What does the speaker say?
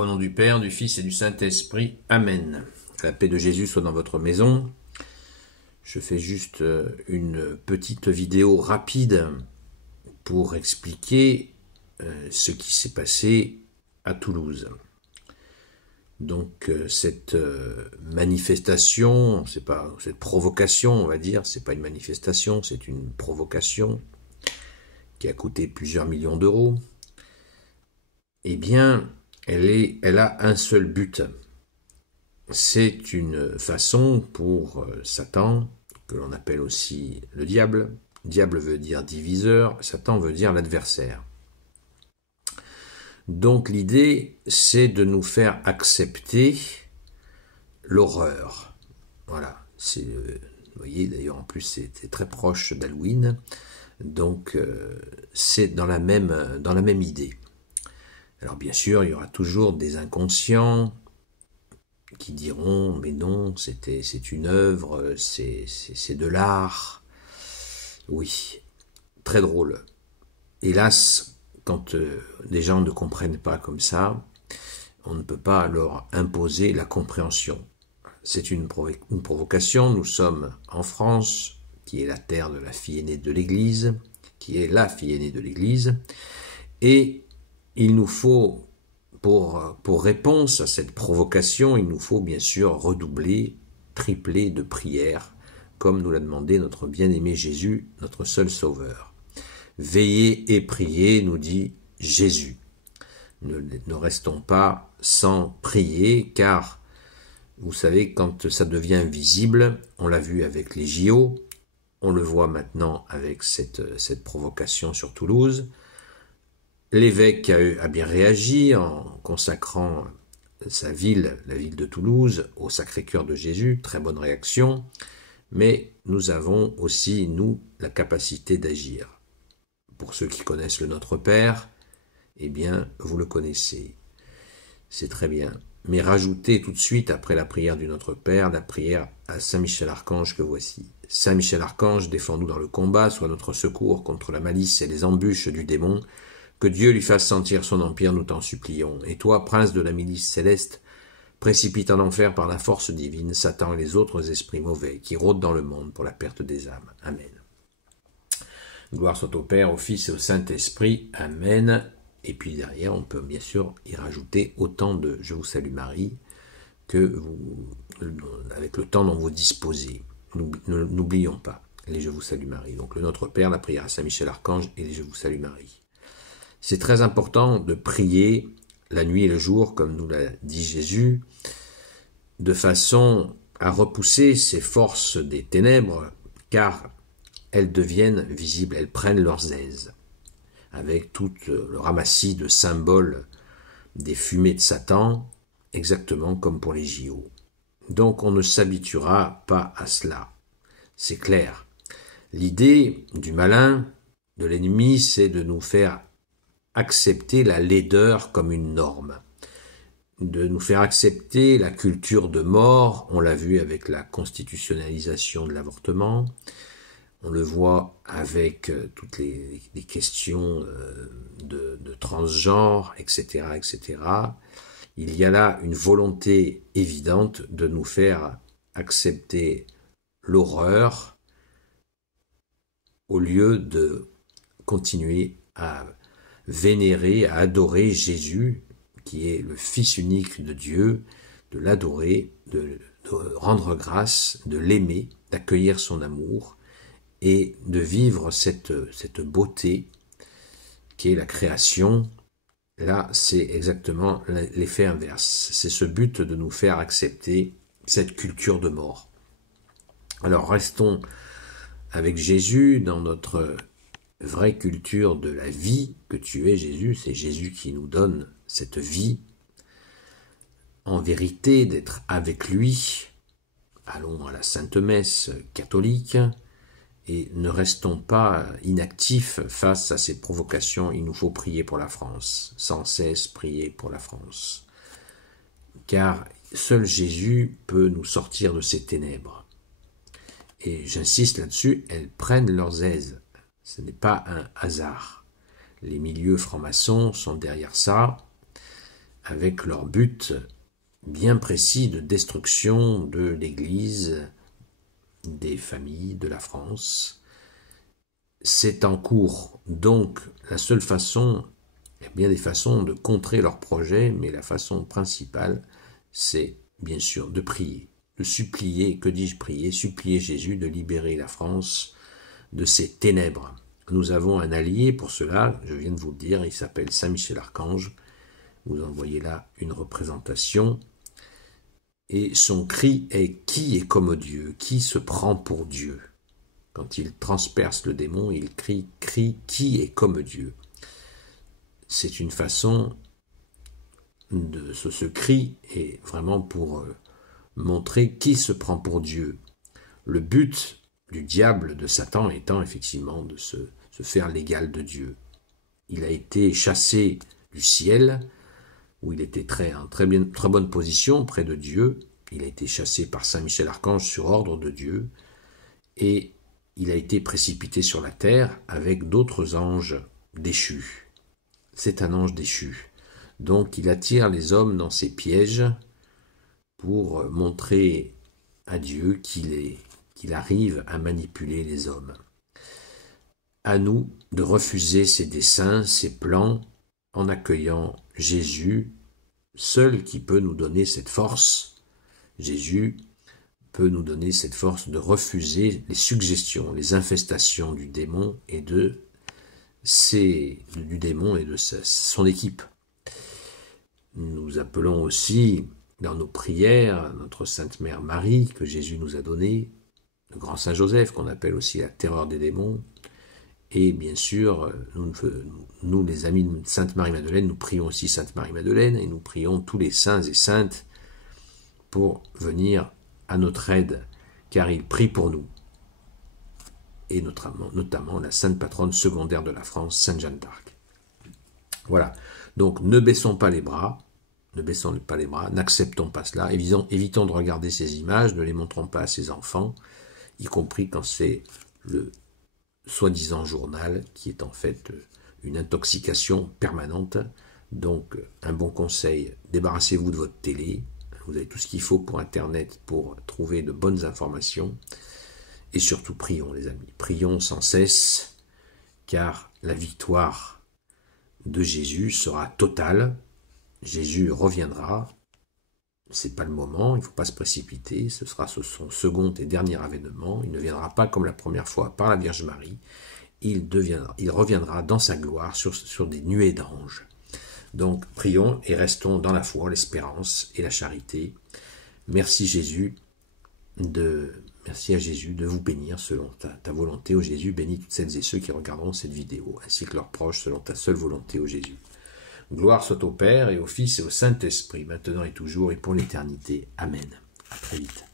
Au nom du Père, du Fils et du Saint-Esprit. Amen. Que la paix de Jésus soit dans votre maison. Je fais juste une petite vidéo rapide pour expliquer ce qui s'est passé à Toulouse. Donc cette manifestation, c'est pas cette provocation, on va dire, c'est pas une manifestation, c'est une provocation qui a coûté plusieurs millions d'euros. Eh bien, elle a un seul but. C'est une façon pour Satan, que l'on appelle aussi le diable. Diable veut dire diviseur, Satan veut dire l'adversaire. Donc l'idée, c'est de nous faire accepter l'horreur. Voilà, vous voyez, d'ailleurs en plus c'est très proche d'Halloween, donc c'est dans la même idée. Alors bien sûr, il y aura toujours des inconscients qui diront « mais non, c'est une œuvre, c'est de l'art ». Oui, très drôle. Hélas, quand des gens ne comprennent pas comme ça, on ne peut pas leur imposer la compréhension. C'est une provocation. Nous sommes en France, qui est la terre de la fille aînée de l'Église, qui est la fille aînée de l'Église, et il nous faut, pour réponse à cette provocation, il nous faut bien sûr redoubler, tripler de prières, comme nous l'a demandé notre bien-aimé Jésus, notre seul Sauveur. Veillez et priez, nous dit Jésus. Ne restons pas sans prier, car vous savez, quand ça devient visible, on l'a vu avec les JO, on le voit maintenant avec cette provocation sur Toulouse. L'évêque a bien réagi en consacrant sa ville, la ville de Toulouse, au Sacré-Cœur de Jésus, très bonne réaction, mais nous avons aussi, nous, la capacité d'agir. Pour ceux qui connaissent le Notre Père, eh bien, vous le connaissez, c'est très bien. Mais rajoutez tout de suite, après la prière du Notre Père, la prière à Saint Michel Archange que voici. Saint Michel Archange, défends-nous dans le combat, sois notre secours contre la malice et les embûches du démon. Que Dieu lui fasse sentir son empire, nous t'en supplions. Et toi, prince de la milice céleste, précipite en enfer par la force divine Satan et les autres esprits mauvais qui rôdent dans le monde pour la perte des âmes. Amen. Gloire soit au Père, au Fils et au Saint-Esprit. Amen. Et puis derrière, on peut bien sûr y rajouter autant de « Je vous salue Marie » que avec le temps dont vous disposez. N'oublions pas les « Je vous salue Marie ». Donc le Notre Père, la prière à Saint Michel Archange et les « Je vous salue Marie ». C'est très important de prier la nuit et le jour, comme nous l'a dit Jésus, de façon à repousser ces forces des ténèbres, car elles deviennent visibles, elles prennent leurs aises, avec tout le ramassis de symboles des fumées de Satan, exactement comme pour les JO. Donc on ne s'habituera pas à cela, c'est clair. L'idée du malin, de l'ennemi, c'est de nous faire accepter la laideur comme une norme, de nous faire accepter la culture de mort, on l'a vu avec la constitutionnalisation de l'avortement, on le voit avec toutes les questions de transgenre, etc., etc. Il y a là une volonté évidente de nous faire accepter l'horreur au lieu de continuer à vénérer, à adorer Jésus, qui est le Fils unique de Dieu, de l'adorer, de rendre grâce, de l'aimer, d'accueillir son amour et de vivre cette beauté qui est la création. Là, c'est exactement l'effet inverse. C'est ce but de nous faire accepter cette culture de mort. Alors, restons avec Jésus dans notre vraie culture de la vie que tu es, Jésus. C'est Jésus qui nous donne cette vie. En vérité, d'être avec lui. Allons à la Sainte Messe catholique et ne restons pas inactifs face à ces provocations. Il nous faut prier pour la France, sans cesse prier pour la France. Car seul Jésus peut nous sortir de ces ténèbres. Et j'insiste là-dessus, elles prennent leurs aises. Ce n'est pas un hasard. Les milieux francs-maçons sont derrière ça. avec leur but bien précis de destruction de l'Église, des familles, de la France. C'est en cours, donc la seule façon, il y a bien des façons de contrer leur projet, mais la façon principale, c'est bien sûr de prier, de supplier, que dis-je prier, supplier Jésus de libérer la France de ces ténèbres. Nous avons un allié pour cela, je viens de vous le dire, il s'appelle Saint Michel Archange. Vous en voyez là une représentation. Et son cri est « Qui est comme Dieu ? Qui se prend pour Dieu ?» Quand il transperce le démon, il crie « Qui est comme Dieu ?» C'est une façon de ce cri est vraiment pour montrer qui se prend pour Dieu. Le but du diable, de Satan, étant effectivement de se faire l'égal de Dieu. Il a été chassé du ciel, où il était en très bonne position près de Dieu. Il a été chassé par Saint Michel Archange sur ordre de Dieu, et il a été précipité sur la terre avec d'autres anges déchus. C'est un ange déchu. Donc il attire les hommes dans ses pièges pour montrer à Dieu qu'il arrive à manipuler les hommes. À nous de refuser ses desseins, ses plans, en accueillant Jésus, seul qui peut nous donner cette force. Jésus peut nous donner cette force de refuser les suggestions, les infestations du démon et de son équipe. Nous appelons aussi dans nos prières notre Sainte Mère Marie que Jésus nous a donnée, le grand Saint Joseph qu'on appelle aussi la terreur des démons, et bien sûr, nous les amis de Sainte Marie-Madeleine, nous prions aussi Sainte Marie-Madeleine et nous prions tous les saints et saintes pour venir à notre aide, car ils prient pour nous. Et notamment la sainte patronne secondaire de la France, Sainte Jeanne d'Arc. Voilà, donc ne baissons pas les bras, n'acceptons pas cela, évitons de regarder ces images, ne les montrons pas à ses enfants, y compris quand c'est le soi-disant journal qui est en fait une intoxication permanente. Donc un bon conseil, débarrassez-vous de votre télé, vous avez tout ce qu'il faut pour Internet pour trouver de bonnes informations, et surtout prions les amis, prions sans cesse, car la victoire de Jésus sera totale. Jésus reviendra, c'est pas le moment, il ne faut pas se précipiter, ce sera son second et dernier avènement, il ne viendra pas comme la première fois par la Vierge Marie, il reviendra dans sa gloire sur des nuées d'anges. Donc prions et restons dans la foi, l'espérance et la charité. Merci à Jésus de vous bénir selon ta volonté, ô Jésus. Bénis toutes celles et ceux qui regarderont cette vidéo, ainsi que leurs proches selon ta seule volonté, ô Jésus. Gloire soit au Père et au Fils et au Saint-Esprit, maintenant et toujours et pour l'éternité. Amen. À très vite.